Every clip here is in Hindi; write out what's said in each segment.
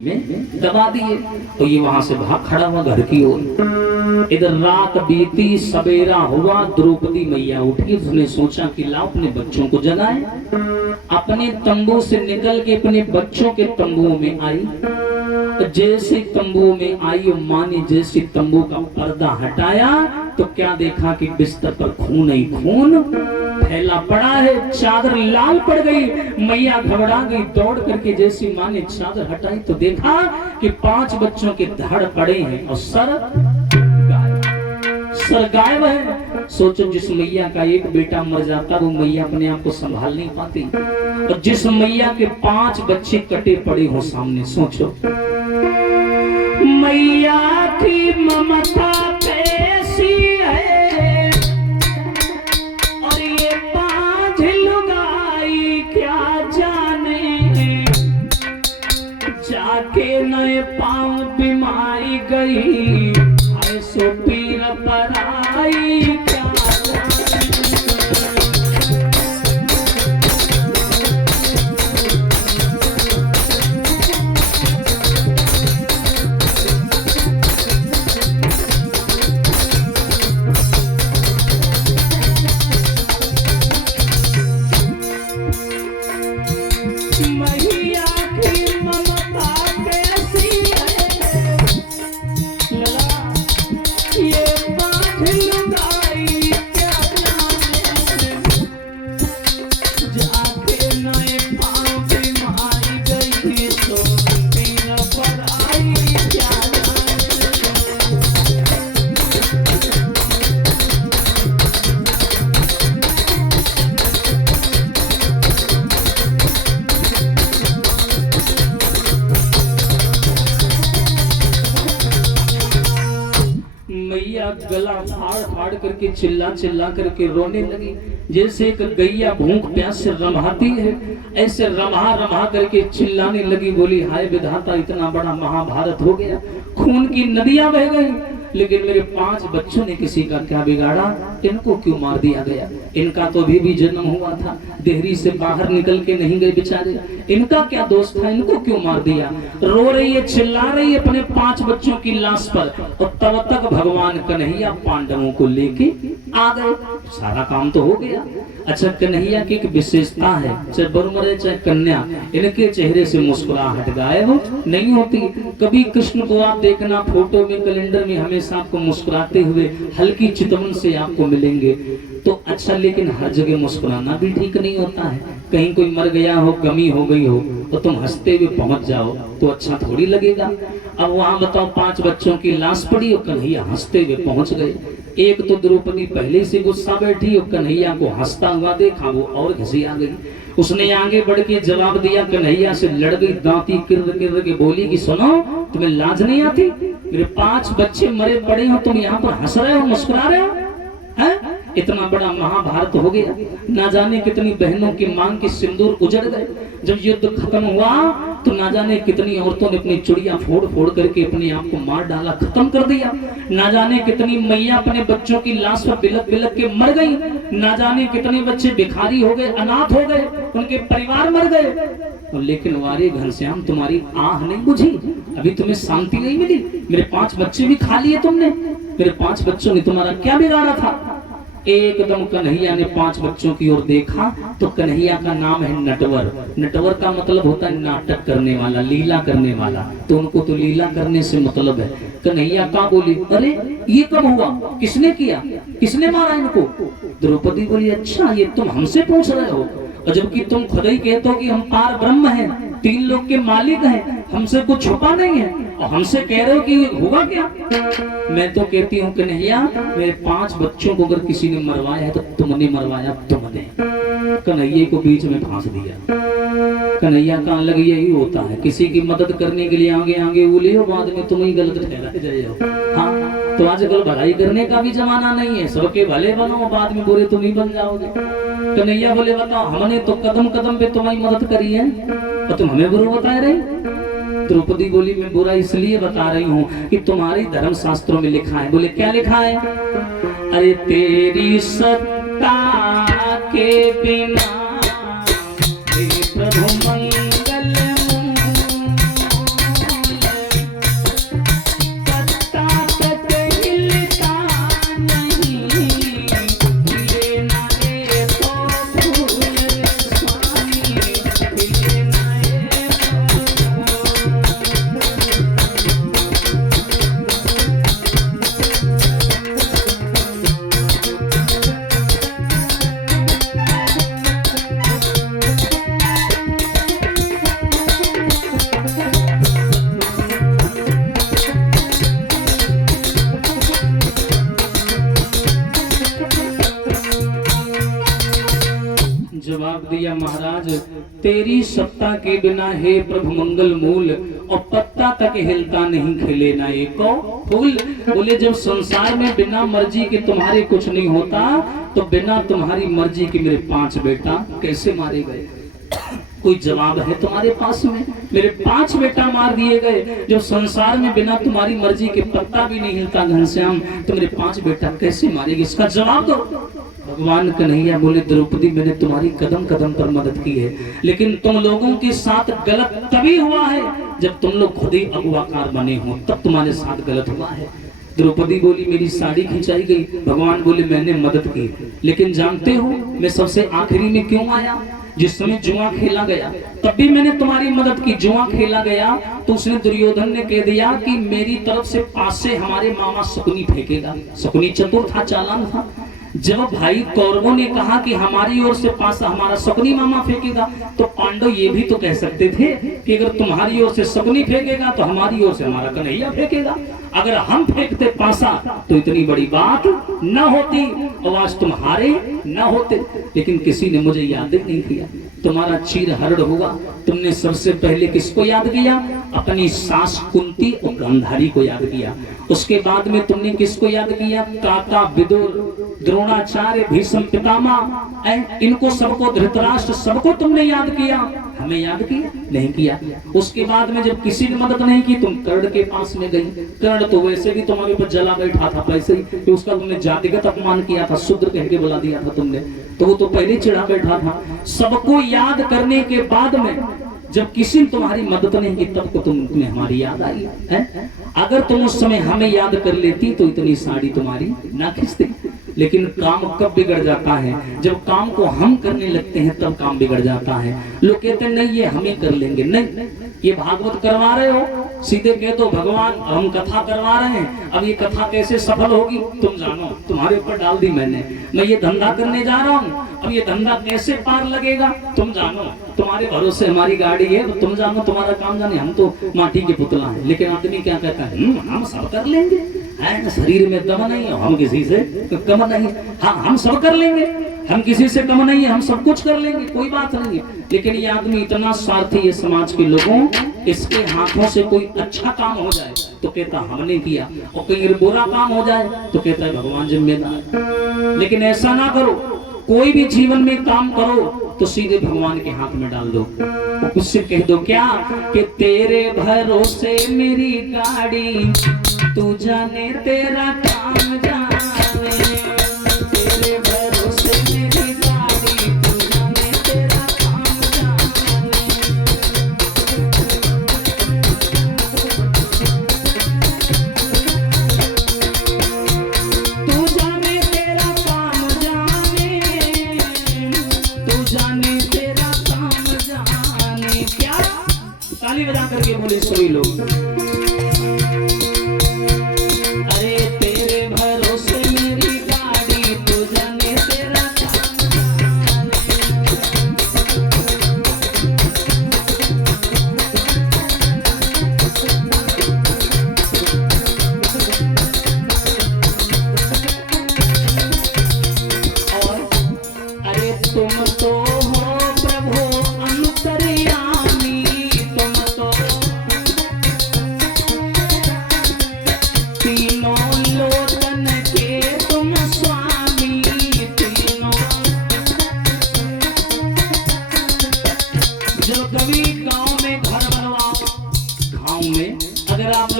में दबा दिए तो ये वहां से भाग खड़ा हुआ घर की ओर। इधर रात बीती, सवेरा हुआ, द्रौपदी मैया उठी। उसने सोचा कि लाओ अपने बच्चों को जगाए। अपने तंबू से निकल के अपने बच्चों के तंबुओं में आई। तो जैसे तंबू में आई, माँ ने जैसे तंबू का पर्दा हटाया तो क्या देखा कि बिस्तर पर खून ही खून फैला पड़ा है। चादर लाल पड़ गई। मैया घबरा गई। दौड़ करके जैसी माँ ने चादर हटाई तो देखा कि 5 बच्चों के धड़ पड़े हैं और सर गायब है। सोचो, जिस मैया का एक बेटा मर जाता वो मैया अपने आप को संभाल नहीं पाती, और जिस मैया के 5 बच्चे कटे पड़े हो सामने, सोचो मैया की ममता कैसी है, और ये 5 लुगाई क्या जाने, जाके नए पाँव बीमारी गई, ऐसो पीर पर आई क्या गला फाड़ फाड़ करके चिल्ला चिल्ला करके रोने लगी। जैसे एक गैया भूख प्यास से रमाती है, ऐसे रमा रमा करके चिल्लाने लगी। बोली, हाय विधाता, इतना बड़ा महाभारत हो गया, खून की नदियां बह गई, लेकिन मेरे 5 बच्चों ने किसी का क्या बिगाड़ा, इनको क्यों मार दिया गया? इनका तो अभी भी जन्म हुआ था, देहरी से बाहर निकल के नहीं गए बेचारे, इनका क्या दोष था, इनको क्यों मार दिया? रो रही है, चिल्ला रही है अपने 5 बच्चों की लाश पर। और तब तक भगवान कन्हैया पांडवों को लेके आ गए। सारा काम तो हो गया। अच्छा, कन्हैया की एक विशेषता है, चाहे वर मरे चाहे कन्या, इनके चेहरे से मुस्कुराहट गायब नहीं होती। कभी कृष्ण को आप देखना फोटो में, कैलेंडर में हमेशा आपको मुस्कुराते हुए हल्की चितवन से आपको मिलेंगे तो अच्छा, लेकिन हर जगह मुस्कुराना भी ठीक नहीं होता है। कहीं कोई मर गया हो, कमी हो गई हो, तो तुम हंसते हुए पहुंच जाओ तो अच्छा थोड़ी लगेगा। अब वहां बताओ 5 बच्चों की लाश पड़ी और कन्हैया हंसते हुए पहुंच गए। एक तो द्रौपदी पहले से गुस्सा बैठी और कन्हैया को हंसता हुआ देखा, वो और घसी आ गई। उसने आगे बढ़ के जवाब दिया, कन्हैया से लड़ गई, दांती किर्र किर्र के बोली कि सुनो, तुम्हें लाज नहीं आती? मेरे 5 बच्चे मरे पड़े हो, तुम यहाँ पर हंस रहे हो, मुस्कुरा रहे हो, हैं? इतना बड़ा महाभारत हो गया, ना जाने कितनी बहनों की मांग के सिंदूर उजड़ गए। जब युद्ध खत्म हुआ तो ना जाने कितनी औरतों ने अपनी चुड़िया फोड़ फोड़ करके अपने आप को मार डाला, खत्म कर दिया। ना जाने कितनी मैया अपने बच्चों की लाश पर बिलक बिलक के मर गई। ना जाने कितने बच्चे भिखारी हो गए, अनाथ हो गए, उनके परिवार मर गए। लेकिन वारे घनश्याम, तुम्हारी आह नहीं बुझी, अभी तुम्हें शांति नहीं मिली। मेरे 5 बच्चे भी खा लिए तुमने। मेरे 5 बच्चों ने तुम्हारा क्या बिगाड़ा था? एकदम कन्हैया ने 5 बच्चों की ओर देखा तो कन्हैया का नाम है नटवर। नटवर का मतलब होता है नाटक करने वाला, लीला करने वाला। तो उनको तो लीला करने से मतलब है। कन्हैया का बोली, अरे ये कब हुआ, किसने किया, किसने मारा इनको? द्रौपदी बोली, अच्छा ये तुम हमसे पूछ रहे हो, और जबकि तुम खुद ही कहते हो कि हम पार ब्रह्म हैं, 3 लोग के मालिक हैं, हमसे कुछ छुपा नहीं है, और हमसे कह रहे हो कि होगा क्या? मैं तो कहती हूँ कन्हैया, मेरे 5 बच्चों को अगर किसी ने मरवाया है तो तुमने मरवाया, तुमने। कन्हैया को बीच में फांस दिया। कन्हैया का अलग यही होता है, किसी की मदद करने के लिए आगे आगे उले हो, बाद में तुम ही गलत ठहराए जाए हो। हाँ, तो आजकल भलाई करने का भी जमाना नहीं है, सबके भले बनो, बाद में बुरे तुम ही बन जाओगे। कन्हैया बोले, बताओ, हमने तो कदम कदम पे तुम्हारी मदद करी है और तुम हमें बुरा बता रहे? द्रौपदी बोली, मैं बुरा इसलिए बता रही हूँ कि तुम्हारे धर्म शास्त्रों में लिखा है। बोले, क्या लिखा है? अरे तेरी सत्ता के बिना हे प्रभु मंगल महाराज तेरी सत्ता के बिना हे प्रभु मंगल मूल और पत्ता तक हिलता नहीं खिले ना एको फूल। बोले जब संसार में बिना मर्जी के तुम्हारे कुछ नहीं होता तो बिना तुम्हारी मर्जी के मेरे 5 बेटा कैसे मारे गए? कोई जवाब है तुम्हारे पास में? मेरे 5 बेटा मार दिए गए। जब संसार में बिना तुम्हारी मर्जी के पत्ता भी नहीं हिलता घनश्याम तो मेरे 5 बेटा कैसे मारेगी? इसका जवाब दो। भगवान कन्हैया बोले द्रौपदी मैंने तुम्हारी कदम कदम पर मदद की है, लेकिन तुम लोगों के साथ गलत तभी हुआ है जब तुम लोग खुद ही अगुवाकार बने हो, तब तुम्हारे साथ गलत हुआ है। द्रौपदी बोली मेरी साड़ी खिंचाई गई। भगवान बोले मैंने मदद की, लेकिन जानते हो मैं सबसे आखिरी में क्यों आया? जिस समय जुआ खेला गया तब भी मैंने तुम्हारी मदद की। जुआ खेला गया तो उसने दुर्योधन ने कह दिया कि मेरी तरफ से पास से हमारे मामा शकुनी फेंकेगा। शकुनी चतुर था, चालान था। जब भाई कौरवों ने कहा कि हमारी ओर से पासा हमारा शकुनी मामा फेंकेगा तो पांडव ये भी तो कह सकते थे कि अगर तुम्हारी ओर से शकुनी फेंकेगा तो हमारी ओर से हमारा कन्हैया फेंकेगा। अगर हम फेंकते पासा तो इतनी बड़ी बात न होती और आज तुम हारे न होते, लेकिन किसी ने मुझे याद नहीं किया। तुम्हारा चीर हरण हुआ। तुमने सबसे पहले किसको याद किया? अपनी सास कुंती और गांधारी को याद किया। उसके बाद में तुमने किसको याद किया? काका, विदुर, द्रोणाचार्य, भीष्म पितामह, इनको सबको, धृतराष्ट्र, सबको तुमने याद किया। हमें याद किया? नहीं किया। उसके बाद में जब किसी ने मदद नहीं की तुम कर्ण के पास में गई। कर्ण तो वैसे भी तुम्हारे ऊपर जला बैठा था वैसे ही कि उसका तुमने जातिगत अपमान किया था, शूद्र कह के बुला दिया था तुमने, तो वो तो पहले चिढ़ा बैठा था। सबको याद करने के बाद में जब किसी ने तुम्हारी मदद नहीं की तब तो तुम्हें हमारी याद आई है। अगर तुम उस समय हमें याद कर लेती तो इतनी साड़ी तुम्हारी ना खींचती। लेकिन काम कब बिगड़ जाता है? जब काम को हम करने लगते हैं तब काम बिगड़ जाता है। लोग कहते हैं नहीं ये हम ही कर लेंगे। नहीं, ये भागवत करवा रहे हो, सीधे कह दो भगवान हम कथा करवा रहे हैं, अब ये कथा कैसे सफल होगी तुम जानो, तुम्हारे ऊपर डाल दी मैंने। मैं ये धंधा करने जा रहा हूँ, अब ये धंधा कैसे पार लगेगा तुम जानो, तुम्हारे भरोसे हमारी गाड़ी है तो तुम जानो, तुम्हारा काम जाने, हम तो माटी के पुतला हैं। लेकिन आदमी क्या कहता है हम सब कर लेंगे, है शरीर में दम नहीं है, हम किसी से कम नहीं, हाँ हम सब कर लेंगे, हम किसी से कम नहीं है, हम सब कुछ कर लेंगे, कोई बात नहीं है। लेकिन ये आदमी इतना स्वार्थी है समाज के लोगों, इसके हाथों से कोई अच्छा काम हो जाए तो कहता हमने किया, और कहीं बुरा काम हो जाए तो कहता है भगवान जिम्मेदार। लेकिन ऐसा ना करो, कोई भी जीवन में काम करो तो सीधे भगवान के हाथ में डाल दो। तो उससे कह दो क्या कि तेरे भरोसे मेरी गाड़ी, तू जाने तेरा काम जाने, तेरे भरोसे मेरी गाड़ी, तू जाने तेरा काम जाने। तू जाने तेरा काम जाने, तू जाने तेरा काम जाने। क्या ताली बजा करके बोले सभी लोग।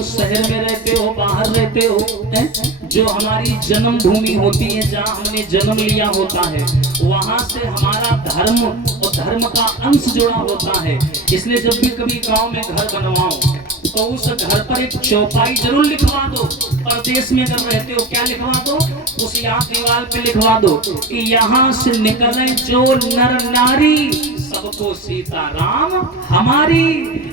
शहर में रहते हो, बाहर रहते हो, जो हमारी जन्मभूमि होती है, जहाँ हमने जन्म लिया होता है, वहाँ से हमारा धर्म और धर्म का अंश जुड़ा होता है। इसलिए जब भी कभी गांव में घर बनवाओ तो उस घर पर एक चौपाई जरूर लिखवा दो। परदेश में अगर रहते हो क्या लिखवा दो? उस यहाँ दीवार पे लिखवा दो कि यहाँ से निकले जो नर नारी, सबको सीताराम हमारी।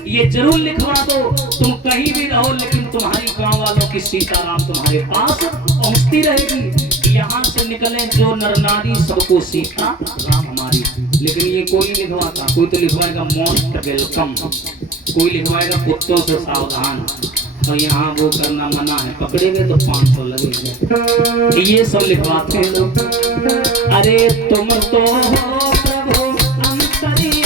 ये जरूर लिखवा दो। तुम कहीं भी रहो लेकिन तुम्हारी गांव वालों की सीताराम तुम्हारे पास पहुंचती रहेगी। यहाँ से निकले जो नर नारी, सबको सीताराम हमारी। लेकिन ये कोई लिखवाता, कोई तो लिखवाएगा मोस्ट वेलकम, कोई लिखवाएगा कुत्तों से सावधान, तो यहाँ वो करना मना है, पकड़ेंगे तो 500 लगेंगे। ये सब लिखवाते हैं लोग। अरे तुम तो हो प्रभु अंतर्यामी,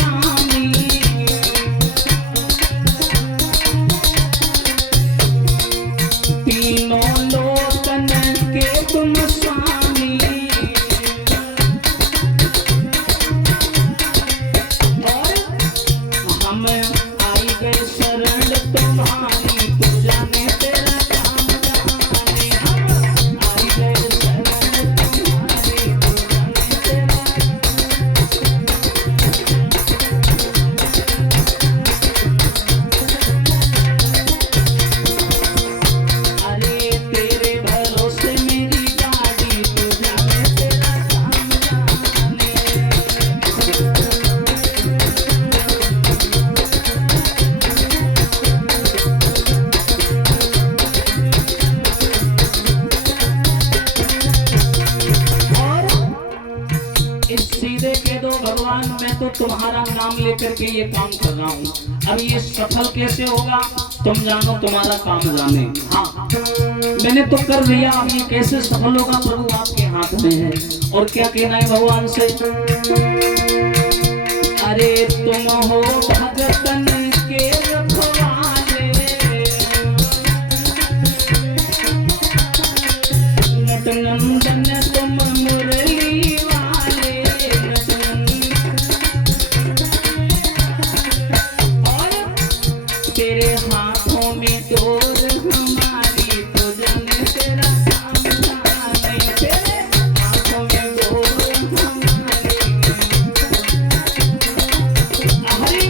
भगवान मैं तो तुम्हारा नाम लेकर के ये काम कर रहा हूँ, अब ये सफल कैसे होगा तुम जानो, तुम्हारा काम जाने। हाँ मैंने तो कर दिया, अब ये कैसे सफल होगा प्रभु आपके हाथ में है। और क्या कहना है भगवान से, अरे तुम हो भगतन के रखवाले, नटनंदन तुम मुरली वाले, और तेरे हाथों में डोर हमारी, तो जाने तेरा काम जाने, तेरे हाथों में डोर हमारी। हरि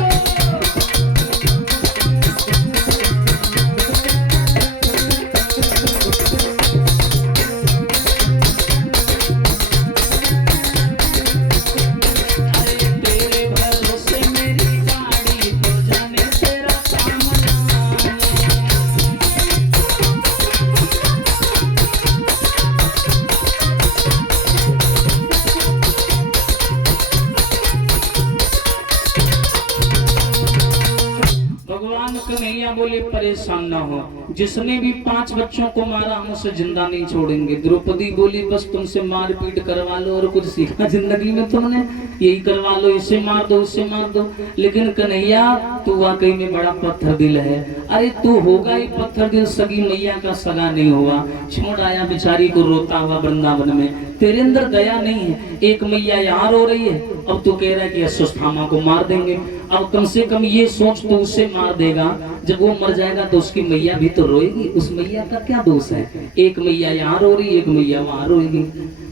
भगवान कन्हैया बोले परेशान ना हो, जिसने भी 5 बच्चों को मारा हम उसे जिंदा नहीं छोड़ेंगे। द्रौपदी बोली बस तुमसे मारपीट करवा लो और कुछ सीखा जिंदगी में तुमने, यही करवा लो, इसे मार दो उसे मार दो। लेकिन कन्हैया तू वाकई में बड़ा पत्थर दिल है। अरे तू होगा ही पत्थर दिल, सगी मैया का सगा नहीं हुआ, छोड़ आया बेचारी को रोता हुआ वृंदावन में, तेरे अंदर दया नहीं है। एक मैया यहाँ रो रही है, अब तू कह रहा है कि अश्वत्थामा को मार देंगे। अब कम से कम ये सोच तो उसे मार देगा, जब वो मर जाएगा तो उसकी मैया भी तो रोएगी, उस मैया का क्या दोष है। एक मैया यहाँ रो रही, एक मैया वहां रोएगी,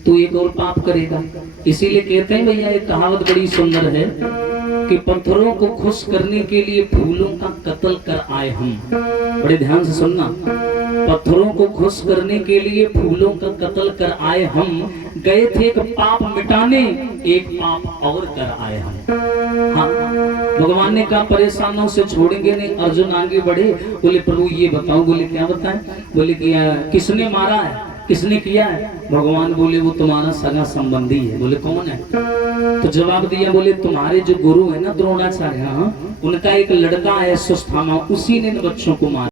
तो एक और पाप करेगा। इसीलिए कहते हैं भैया एक कहावत बड़ी सुंदर है कि पत्थरों को खुश करने के लिए फूलों का कत्ल कर आए हम। बड़े ध्यान से सुनना, पत्थरों को खुश करने के लिए फूलों का कत्ल कर आए हम, गए थे एक पाप मिटाने, एक पाप और कर आए हम। हाँ भगवान ने कहा परेशानों से छोड़ेंगे नहीं। अर्जुन आगे बढ़े, बोले प्रभु ये बताओ। बोले क्या बताएं? बोले कि किसने मारा है, किसने किया है? भगवान बोले वो तुम्हारा सगा संबंधी है। बोले कौन है? तो जवाब दिया, बोले तुम्हारे जो गुरु है ना द्रोणाचार्य, उनका एक लड़का है अश्वत्थामा, उसी ने बच्चों को मारा।